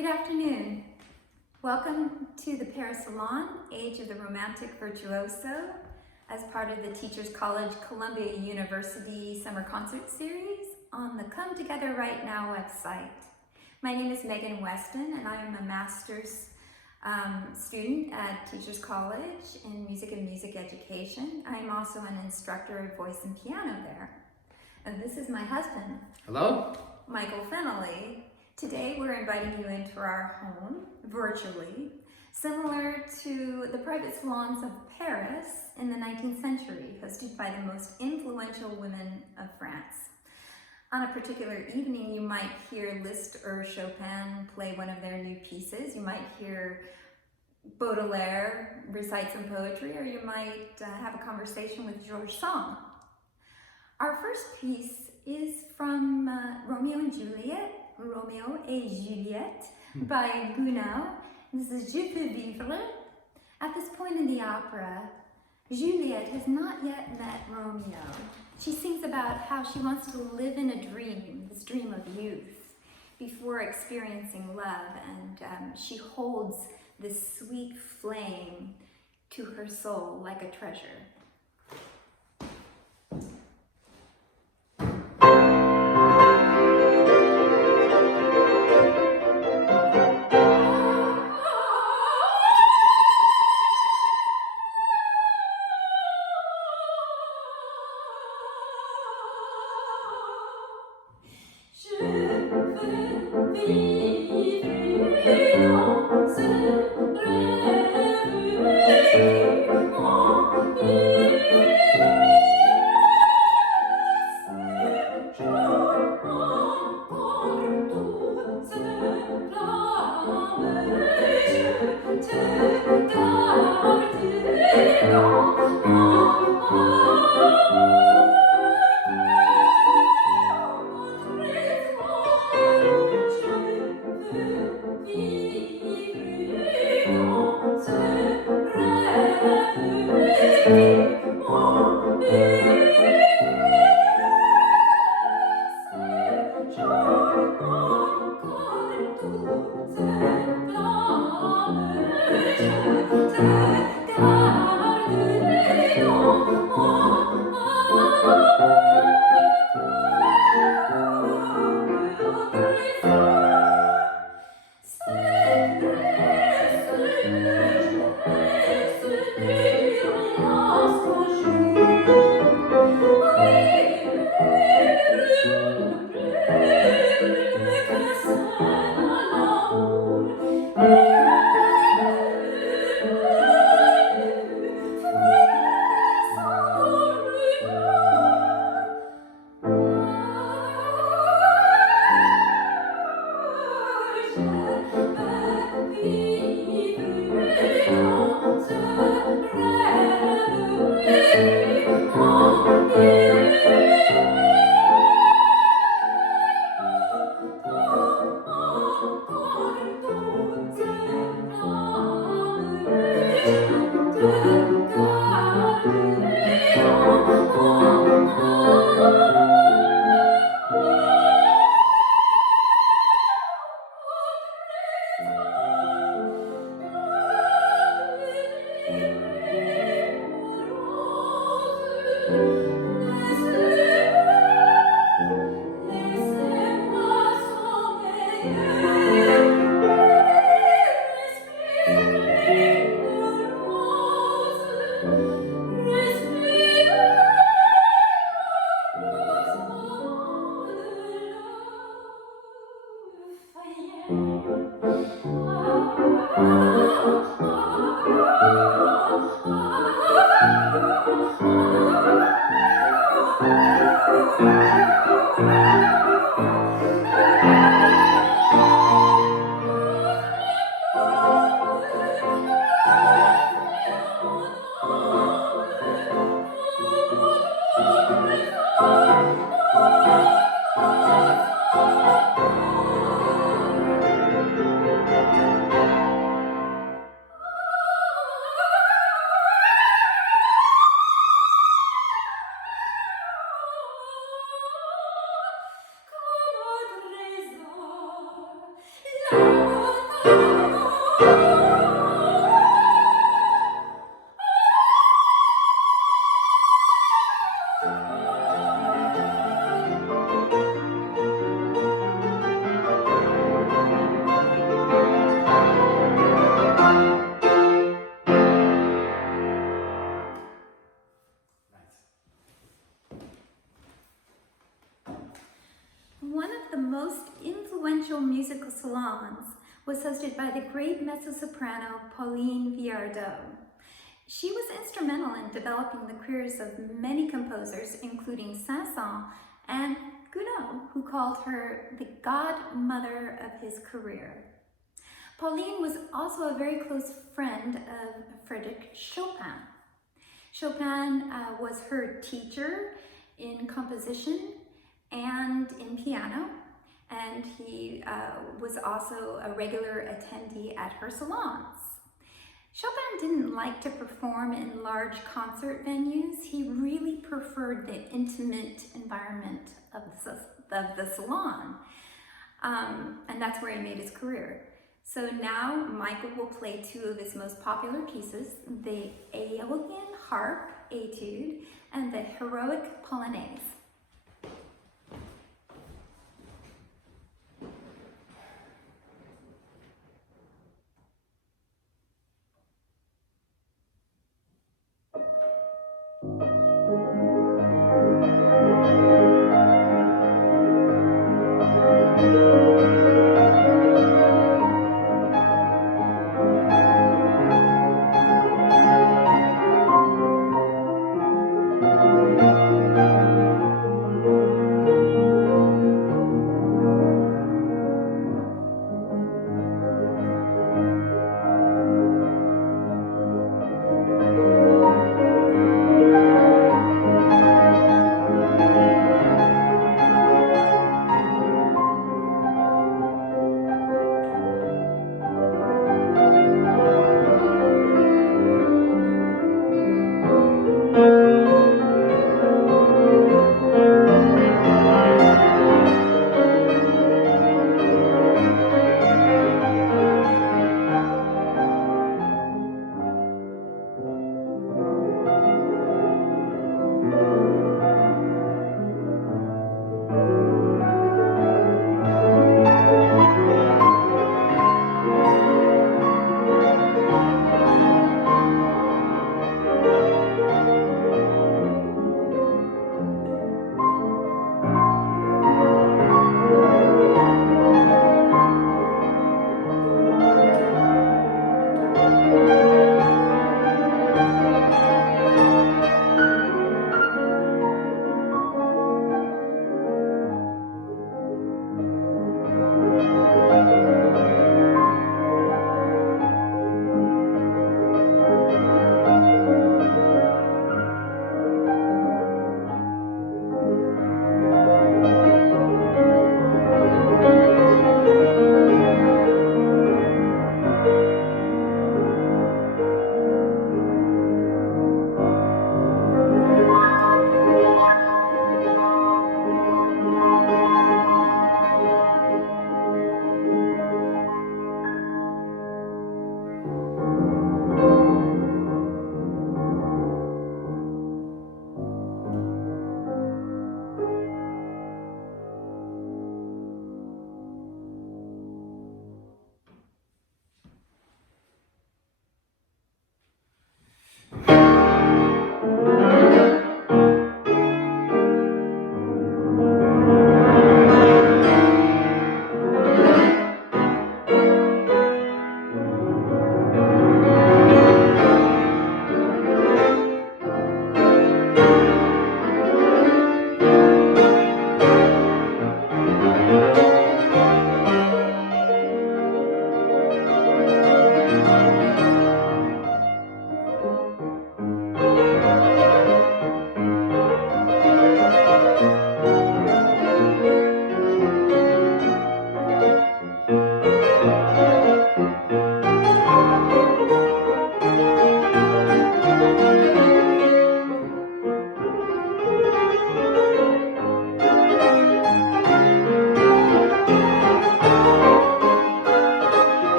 Good afternoon. Welcome to the Paris Salon, Age of the Romantic Virtuoso, as part of the Teachers College Columbia University Summer Concert Series on the Come Together Right Now website. My name is Megan Weston, and I am a master's student at Teachers College in Music and Music Education. I am also an instructor of voice and piano there. And this is my husband. Hello? Michael Fennelly. Today we're inviting you into our home, virtually, similar to the private salons of Paris in the 19th century, hosted by the most influential women of France. On a particular evening, you might hear Liszt or Chopin play one of their new pieces. You might hear Baudelaire recite some poetry, or you might have a conversation with Georges Sand. Our first piece is from Romeo et Juliet by Gounod. This is Je peux vivre. At this point in the opera, Juliet has not yet met Romeo. She sings about how she wants to live in a dream, this dream of youth, before experiencing love, and she holds this sweet flame to her soul like a treasure. influential musical salons was hosted by the great mezzo-soprano Pauline Viardot. She was instrumental in developing the careers of many composers, including Saint-Saëns and Gounod, who called her the godmother of his career. Pauline was also a very close friend of Frédéric Chopin. Chopin was her teacher in composition and in piano, and he was also a regular attendee at her salons. Chopin didn't like to perform in large concert venues. He really preferred the intimate environment of the salon, and that's where he made his career. So now Michael will play two of his most popular pieces, the Aeolian Harp Etude and the Heroic Polonaise.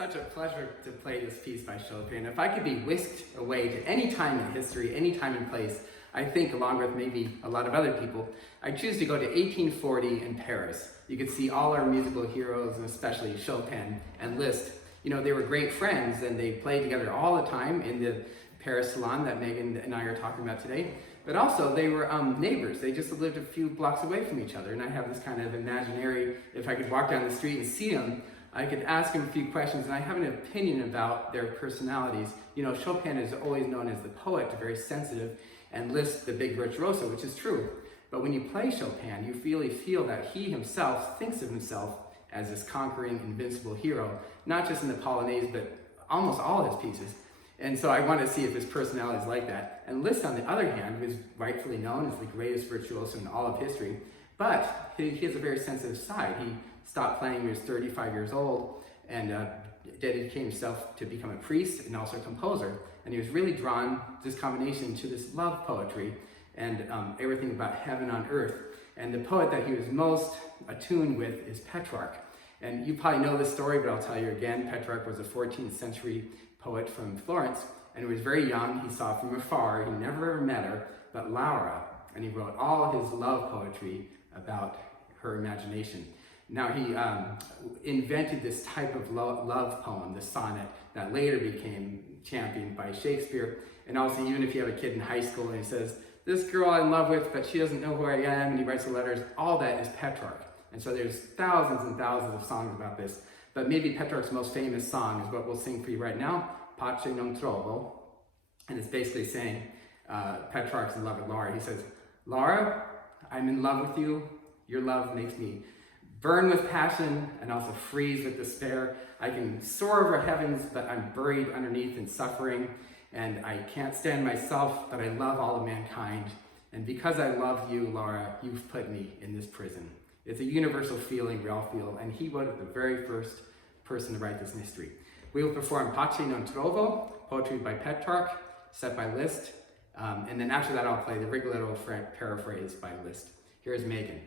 such a pleasure to play this piece by Chopin. If I could be whisked away to any time in history, any time and place, I think, along with maybe a lot of other people, I choose to go to 1840 in Paris. You could see all our musical heroes, and especially Chopin and Liszt. You know, they were great friends, and they played together all the time in the Paris Salon that Megan and I are talking about today. But also, they were neighbors. They just lived a few blocks away from each other. And I have this kind of imaginary, if I could walk down the street and see them, I could ask them a few questions, and I have an opinion about their personalities. You know, Chopin is always known as the poet, very sensitive, and Liszt, the big virtuoso, which is true. But when you play Chopin, you really feel that he himself thinks of himself as this conquering, invincible hero, not just in the Polonaise, but almost all his pieces. And so I want to see if his personality is like that. And Liszt, on the other hand, is rightfully known as the greatest virtuoso in all of history, but he has a very sensitive side. He stopped playing when he was 35 years old and dedicated himself to become a priest and also a composer. And he was really drawn, this combination, to this love poetry and everything about heaven on earth. And the poet that he was most attuned with is Petrarch. And you probably know this story, but I'll tell you again. Petrarch was a 14th century poet from Florence, and he was very young. He saw from afar, he never ever met her, but Laura, and he wrote all his love poetry about her imagination. Now he invented this type of love poem, the sonnet, that later became championed by Shakespeare. And also, even if you have a kid in high school and he says, "This girl I'm in love with, but she doesn't know who I am," and he writes the letters, all that is Petrarch. And so there's thousands and thousands of songs about this. But maybe Petrarch's most famous song is what we'll sing for you right now, Pace non trovo. And it's basically saying, Petrarch's in love with Laura. He says, "Laura, I'm in love with you. Your love makes me burn with passion and also freeze with despair. I can soar over heavens, but I'm buried underneath in suffering. And I can't stand myself, but I love all of mankind. And because I love you, Laura, you've put me in this prison." It's a universal feeling we all feel, and he was the very first person to write this in history. We will perform Pace non trovo, poetry by Petrarch, set by Liszt, and then after that I'll play the Rigoletto paraphrase by Liszt. Here's Megan.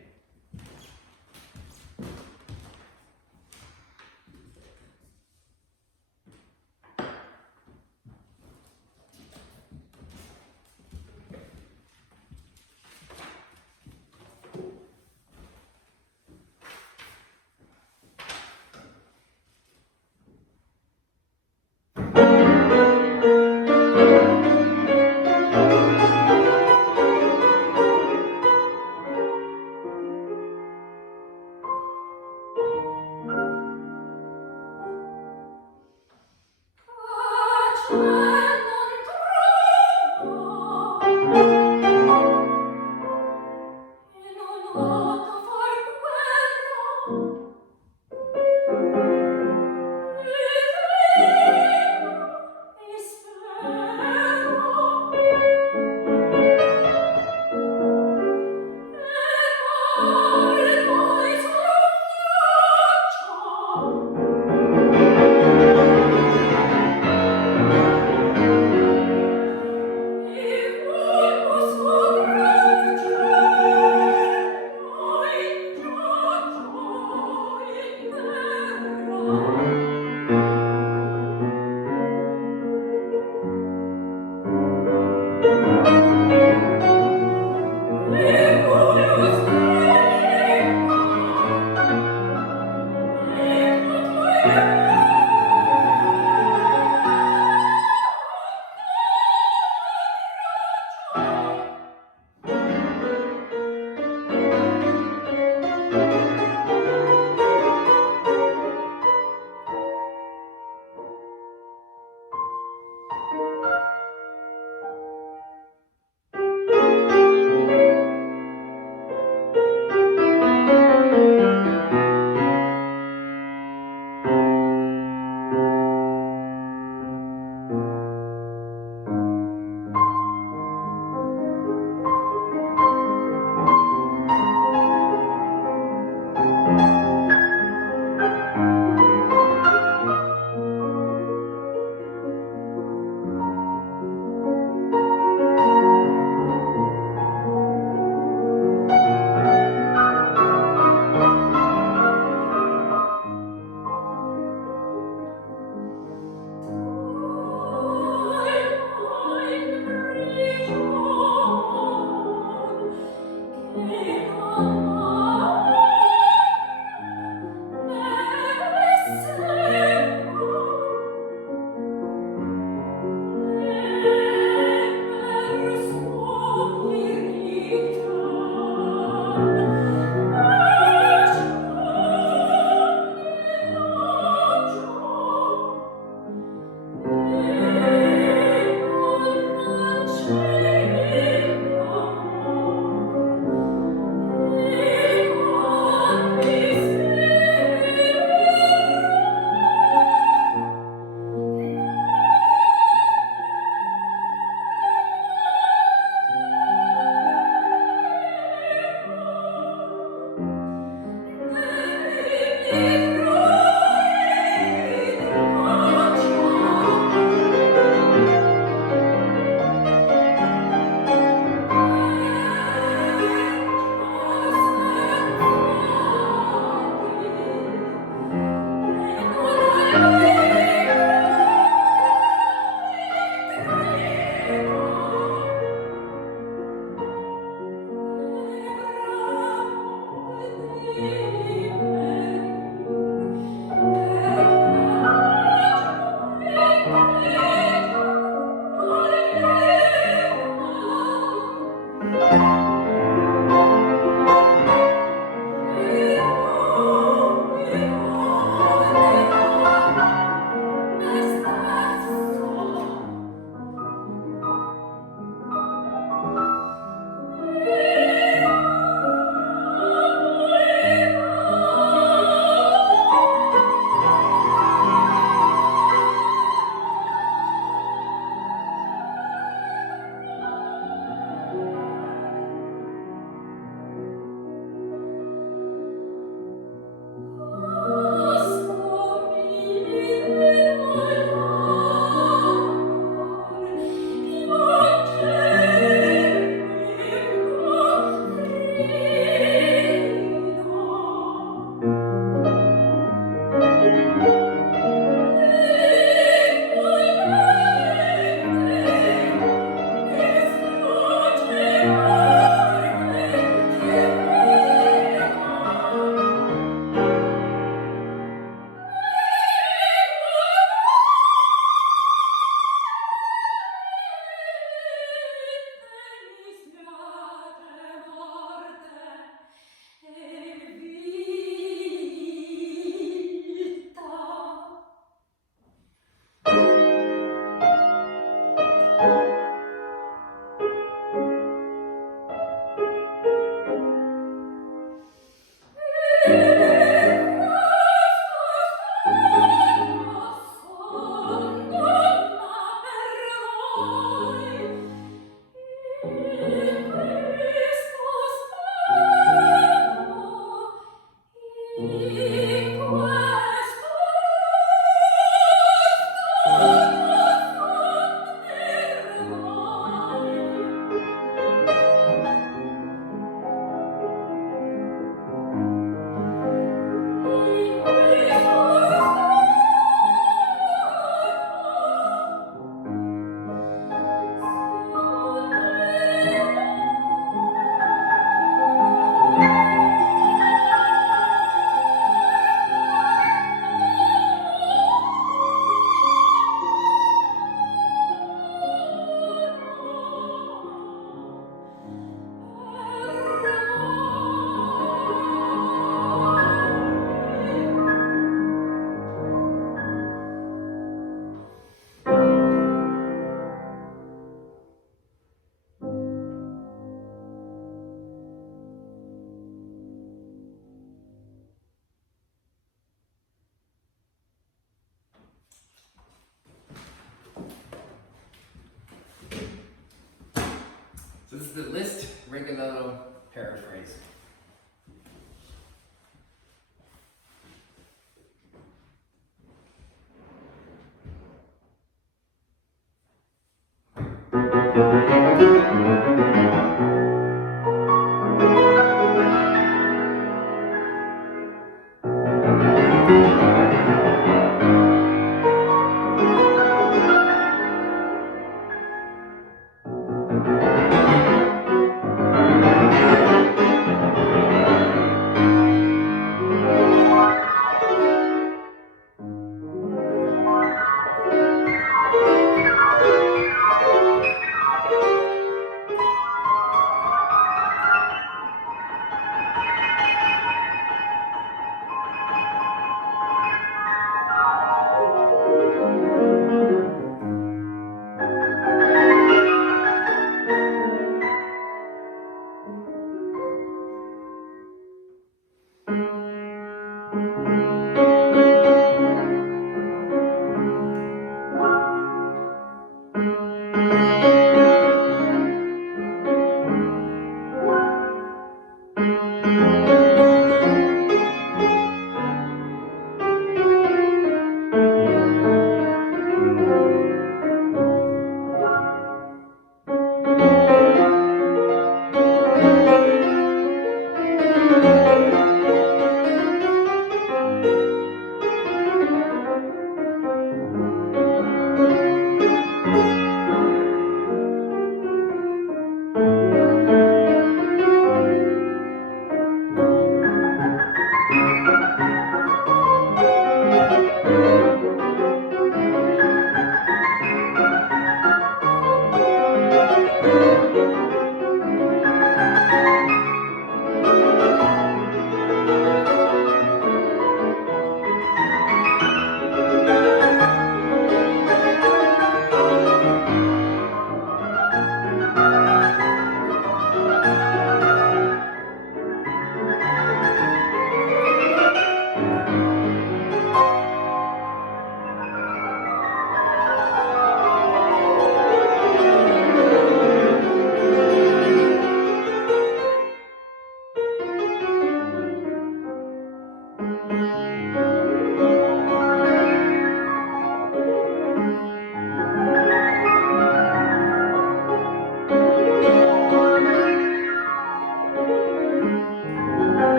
So this is the Liszt Rigoletto paraphrase.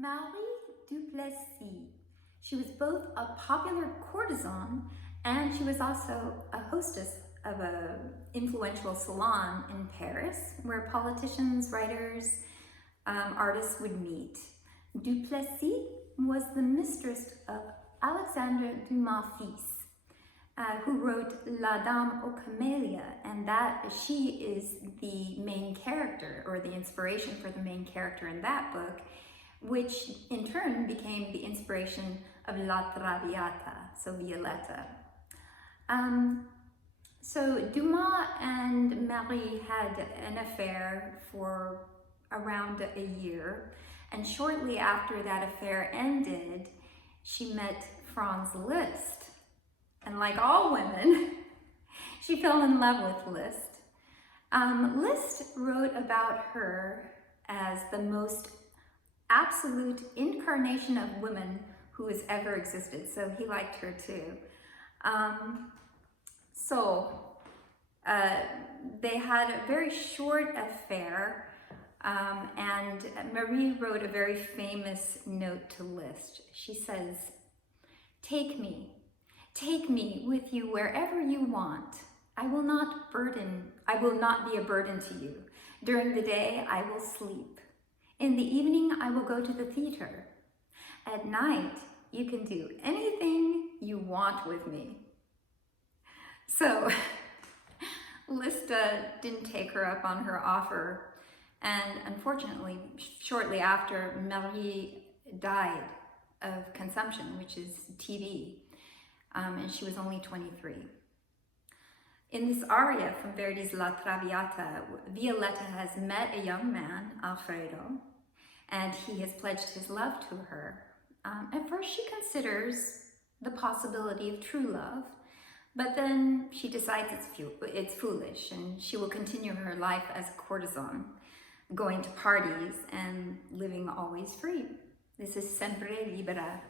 Marie Duplessis. She was both a popular courtesan and she was also a hostess of an influential salon in Paris where politicians, writers, artists would meet. Duplessis was the mistress of Alexandre Dumas fils, who wrote La Dame aux Camélias, and that she is the main character, or the inspiration for the main character in that book, which in turn became the inspiration of La Traviata, so Violetta. So Dumas and Marie had an affair for around a year, and shortly after that affair ended, she met Franz Liszt. And like all women, she fell in love with Liszt. Liszt wrote about her as the most absolute incarnation of woman who has ever existed, so he liked her too. They had a very short affair, and Marie wrote a very famous note to Liszt. She says, take me with you wherever you want. I will not be a burden to you. During the day, I will sleep. In the evening, I will go to the theater. At night, you can do anything you want with me. So, Liszt didn't take her up on her offer, and unfortunately, shortly after, Marie died of consumption, which is TB. And she was only 23. In this aria from Verdi's La Traviata, Violetta has met a young man, Alfredo, and he has pledged his love to her. At first she considers the possibility of true love, but then she decides it's foolish, and she will continue her life as a courtesan, going to parties and living always free. This is Sempre Libera.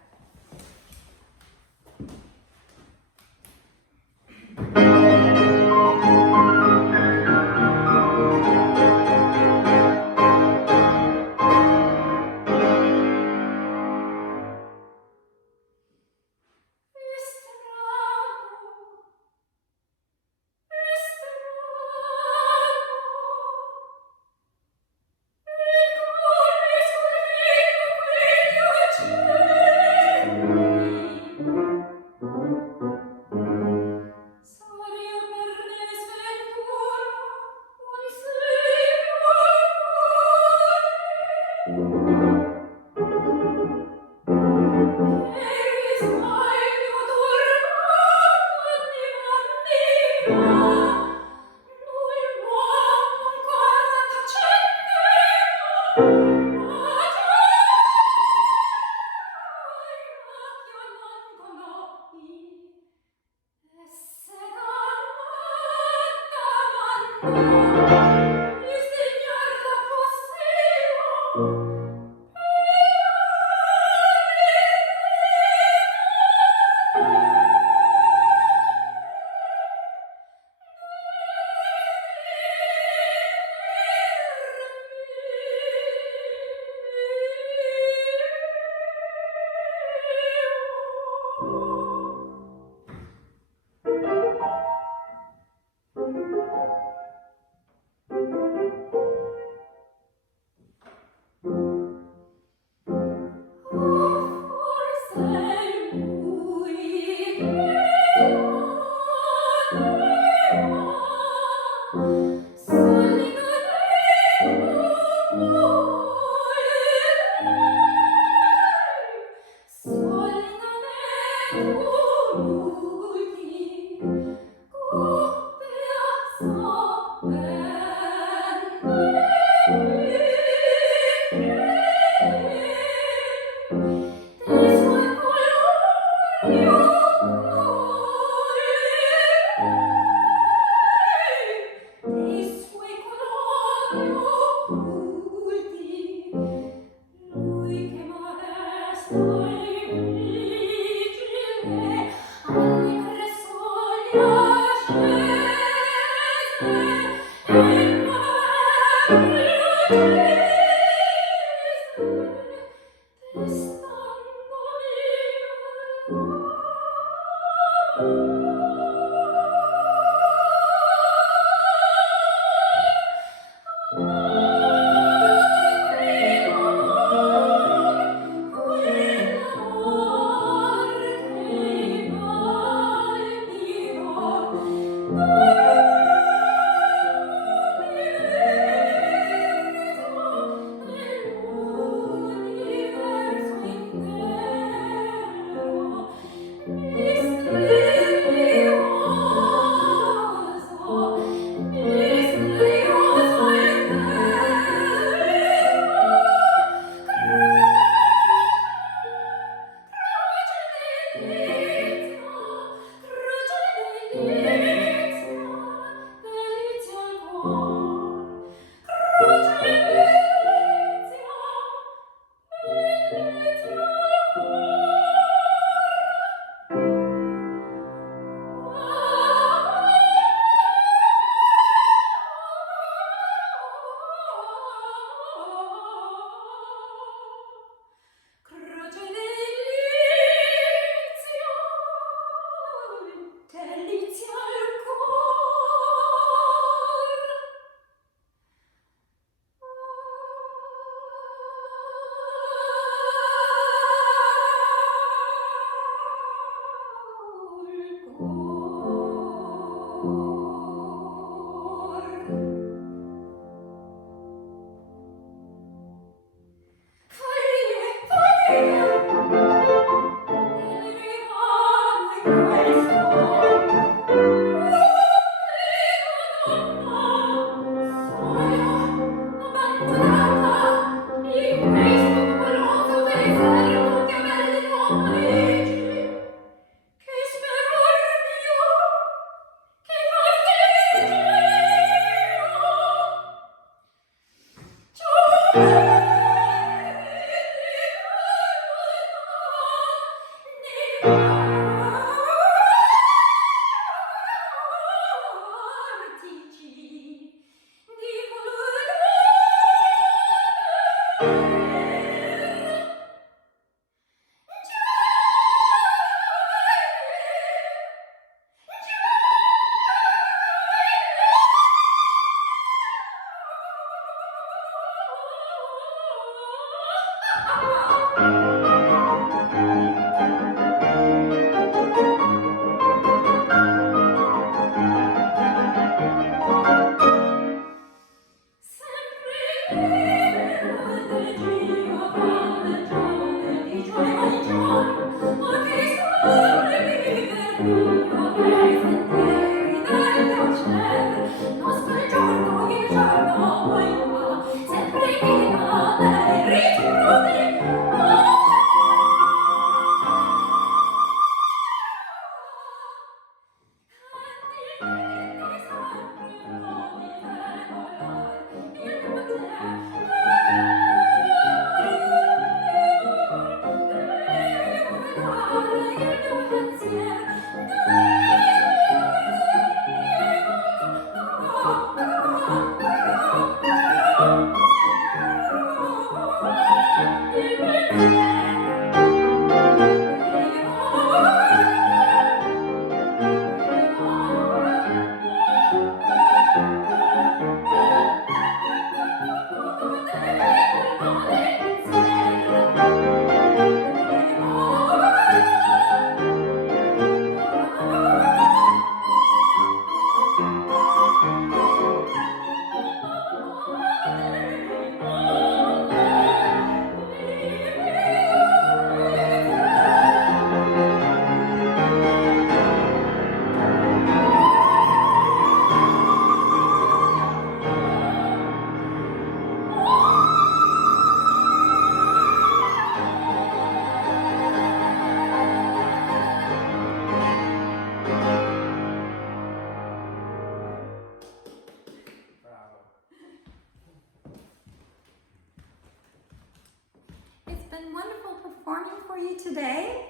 Today.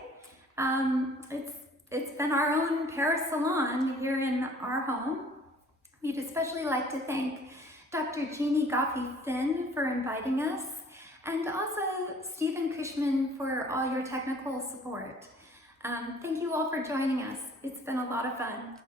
It's been our own Paris Salon here in our home. We'd especially like to thank Dr. Jeannie Goffey-Finn for inviting us. and also Stephen Cushman for all your technical support. Thank you all for joining us. It's been a lot of fun.